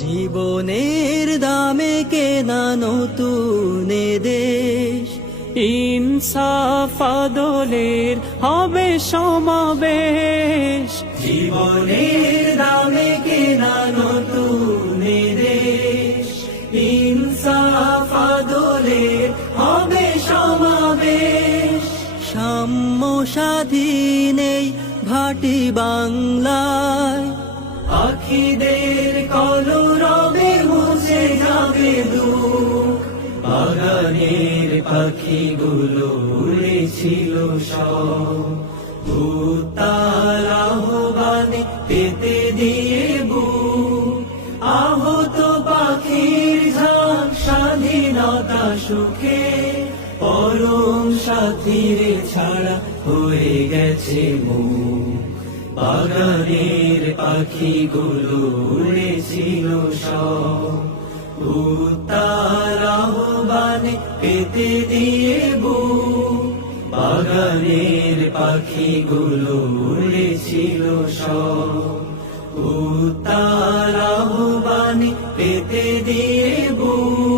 জীবনের দামে কেনা নতুন এ দেশ, ইনসাফ আদলের হবে সমাবেশ। জীবনের দামে কেনা নতুন এ দেশ, ইনসাফ আদলের হবে সমাবেশ। সাম্য স্বাধীন এই ভাটি বাংলায়, পাখিদের কলরবে মুছে যাবে দুঃখ। বাগানের পাখিগুলো উড়েছিল সব, উত্তাল আহ্বানে পেতে দিয়ে বুক। আহত পাখির ঝাঁক স্বাধীনতা সুখে, পরম সাথীর ছাড়া হয়ে গেছে মুখ। বাগানের পাখিগুলো উড়েছিল সব, উত্তাল আহ্বানে পেতে দিয়ে বুক। বাগানের পাখিগুলো উড়েছিল সব, উত্তাল আহ্বানে পেতে দিয়ে বুক।